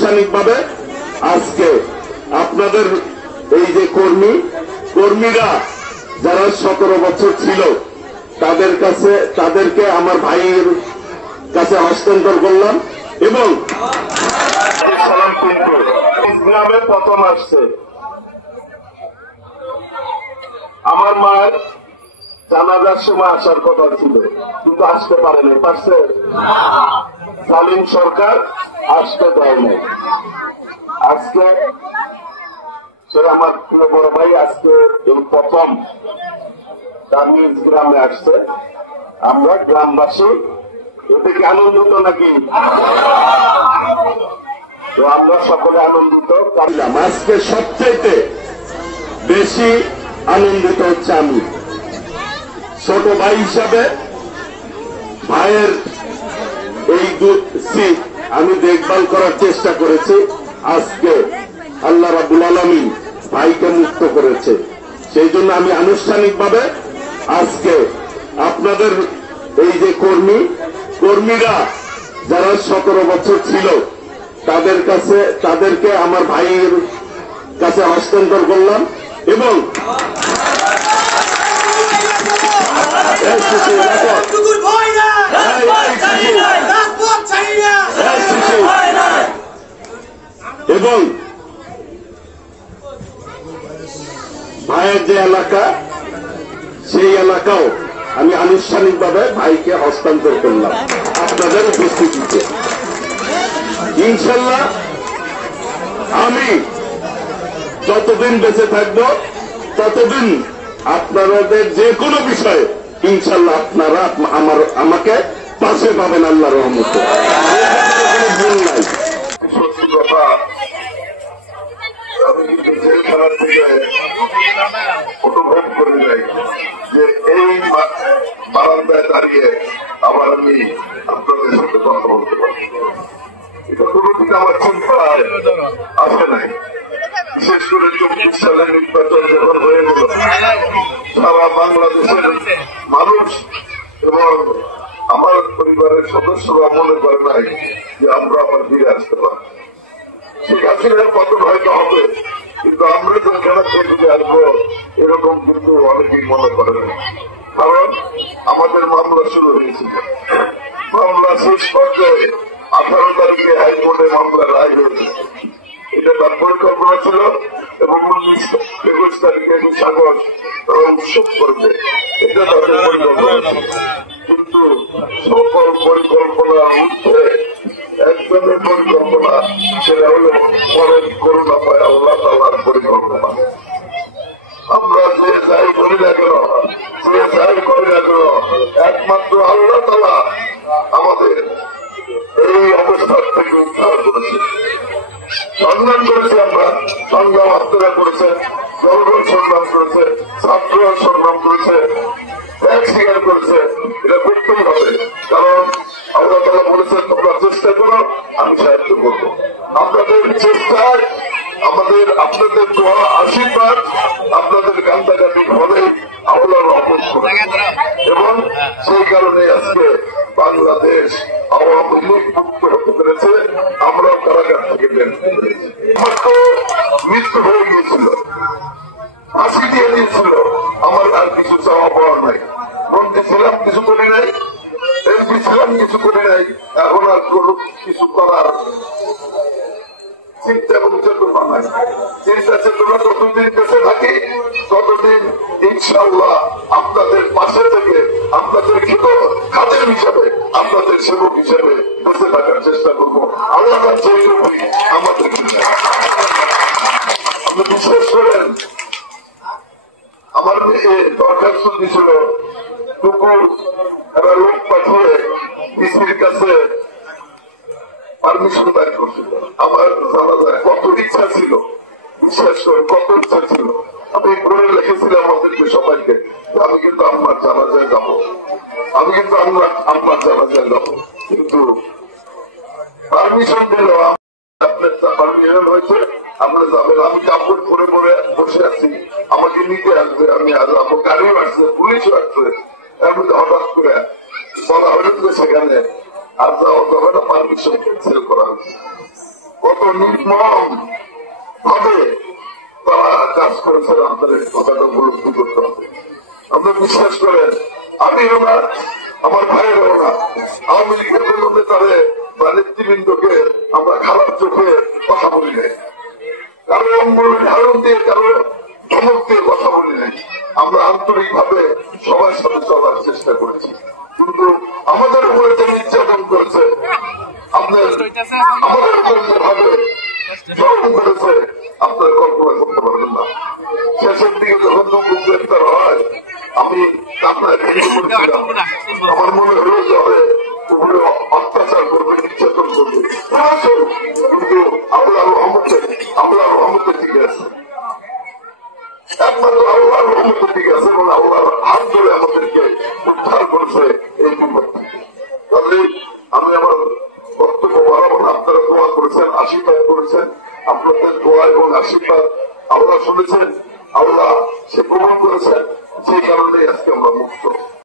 আনুষ্ঠানিকভাবে আজকে আপনাদের এই যে কর্মীরা যারা 17 বছর ছিল তাদেরকে আমার ভাইয়ের কাছে হস্তান্তর করলাম এবং সালাম কিন্তু গ্রামে প্রথম আসছে। আমার মায়ের জানাজার সময় আসার কথা ছিল, কিন্তু আসতে পারেনি। পারছে সালিম সরকার আসতে দেয়নি। আজকে সেটা আমার প্রিয় বড় ভাই আজকে এই প্রথম তার নিজ গ্রামে আসছে। আমরা গ্রামবাসী এতে কি আনন্দিত নাকি? তো আমরা সকলে আনন্দিত। আজকে সবচেয়ে বেশি আনন্দিত হচ্ছে আমি ছোট ভাই হিসাবে। ভাইয়ের এই সিট আমি দেখভাল করার চেষ্টা করেছি। আজকে আল্লাহ রাব্বুল আলামিন ভাইকে মুক্ত করেছে, সেই জন্য আমি আনুষ্ঠানিকভাবে আজকে আপনাদের এই যে কর্মীরা যারা 17 বছর ছিল তাদেরকে আমার ভাইয়ের কাছে হস্তান্তর করলাম এবং ভাইয়ের যে এলাকা সেই এলাকাও আমি আনুষ্ঠানিকভাবে ভাইকে হস্তান্তর করলাম আপনাদের উপস্থিতিতে। ইনশাল্লাহ আমি যতদিন বেঁচে থাকবো ততদিন আপনাদের যে কোনো বিষয়ে ইনশাল্লাহ আপনারা আমাকে পাশে পাবেন আল্লাহর রহমতে। ভুল নাই। সত্যি কথা, আমি কিন্তু জেলখানার থেকে অনুভব করে যাই যে এই বারান্দায় দাঁড়িয়ে আবার আমি আপনাদের সাথে কথা বলতে পারি। এটা কোনোদিন আমার চিন্তায় আসে নাই। বিশেষ করে 24 সালের নির্বাচন যখন হয়ে গেল, সারা বাংলাদেশের মানুষ এবং আমার পরিবারের সদস্যরা মনে করে নাই যে আমরা আবার ফিরে আসতে পারি। শেখ হাসিনার পতন হয়তো হবে, কিন্তু আমরা যেখানে ফিরে আসবো এরকম কিন্তু অনেকেই মনে করে না। কারণ আমাদের মামলা শুরু হয়েছিল, মামলা শেষ পর্যায়ে 18 তারিখে হাইকোর্টে মামলা রায় হয়েছে। এটা তার পরিকল্পনা ছিল এবং 19-21 তারিখে সাগর উৎসব করবে, এটা তাদের পরিকল্পনা ছিল। কিন্তু সকল পরিকল্পনার ঊর্ধ্বে একজনের পরিকল্পনা, সেটা হল পরের করুণাময় আল্লাহ তাআলার পরিকল্পনা। আমরা যে যাই করি না কেন, একমাত্র আল্লাহ তাআলা আমাদের এই অবস্থার থেকে উদ্ধার করেছে। সংগ্রাম করেছে, আমরা সংগ্রাম আত্মরা করেছে, জনগণ সংগ্রাম করেছে, ছাত্র সংগ্রাম করেছে, ত্যাগ স্বীকার করেছে। এটা করতেই হবে, কারণ আল্লাহ তাআলা বলেছেন তোমরা চেষ্টা করো, আমি সাহায্য করবো। আপনাদের চেষ্টায় আপনাদের দোয়া আশীর্বাদ আপনাদের কান্দাকাটি ফলে আল্লাহর রহমত করে, এবং সেই কারণে আজকে বাংলাদেশ আওয়ামী লীগ মুক্ত হতে পেরেছে। আমরা কারাগার থেকে বের মৃত্যু হয়ে গিয়েছিল, ফাঁসি দিয়ে দিয়েছিল। আমার আর কিছু চাওয়া পাওয়া নাই। মন্ত্রী ছিলাম, কিছু করি নাই, এমপি ছিলাম, কিছু করি নাই। এখন আর কোনো কিছু করার চিন্তা এবং চেতনা নাই। চিন্তা চেতনা যতদিন বেঁচে থাকি ততদিন ইনশাআল্লাহ আপনাদের পাশে থেকে আপনাদের খাদের হিসাবে, আপনাদের সেবক হিসাবে বেঁচে থাকার চেষ্টা করবো। আল্লাহ যেরকমই আমাদের আপনি বিশ্বাস করেন, আমার মেয়ে দরখাস্ত দিয়েছিল কুকুর একটা লোক পাঠিয়ে ডিসির কাছে পারমিশন দায়ের করছিল। আমার জানা যায় কত ইচ্ছা ছিল, বিশ্বাস করে কত ইচ্ছা ছিল। আমি করে লিখেছিলাম আমাদেরকে সবাইকে, আমি কিন্তু আমার জানাজায় যাবো, আমি কিন্তু আমার জানাজায় যাবো, কিন্তু পারমিশন দিল। আপনার পারমিশন হয়েছে, আমরা যাবেন। আমি কাপড় পরে পরে বসে আছি, আমাকে নিতে আসবে, আমি আর যাবো। গাড়িও আসছে, পুলিশও আসছে। আমি হঠাৎ করে বলা হলো সেখানে আর যাওয়া যাবে না, পারমিশন ক্যান্সেল করা হয়েছে। কত নির্মম ভাবে তারা কাজ করেছেন, আপনাদের কথাটা উপলব্ধি করতে হবে। আপনারা বিশ্বাস করেন, আমিও না, আমার ভাইয়েরও না, আওয়ামী লীগের বিরুদ্ধে তাদের বা নেতৃবৃন্দকে আমরা খারাপ চোখে কথা বলি নাই, কারো অঙ্গুল ধারণ দিয়ে, কারো ধমক দিয়ে কথা বলি নাই। আমরা আন্তরিক ভাবে সবার সাথে চলার চেষ্টা করেছি, কিন্তু আমাদের উপরে যে নির্যাতন করেছে, আপনার আমাদের জন্য ভাবে জন্ম করেছে, আপনার কল্পনা করতে পারবেন না। শেষের দিকে যখন দুপুর গ্রেপ্তার হয়, আমি আপনার আমার মনে হলো যে উপরে অত্যাচার করবে, নির্যাতন করবে, কিন্তু আল্লাহর রহমতে ঠিক আছে, একমাত্র আল্লাহর রহমতে ঠিক আছে এবং আল্লাহর হাত ধরে আমাদেরকে উদ্ধার করেছে এই বিপদ থেকে। তাহলে আমি আমার বক্তব্য বাড়াবো না, আপনারা দোয়া করেছেন, আশীর্বাদ করেছেন, আপনাদের দোয়া এবং আশীর্বাদ আল্লাহ শুনেছেন, আল্লাহ সে কবুল করেছেন, যে কারণে আজকে আমরা মুক্ত।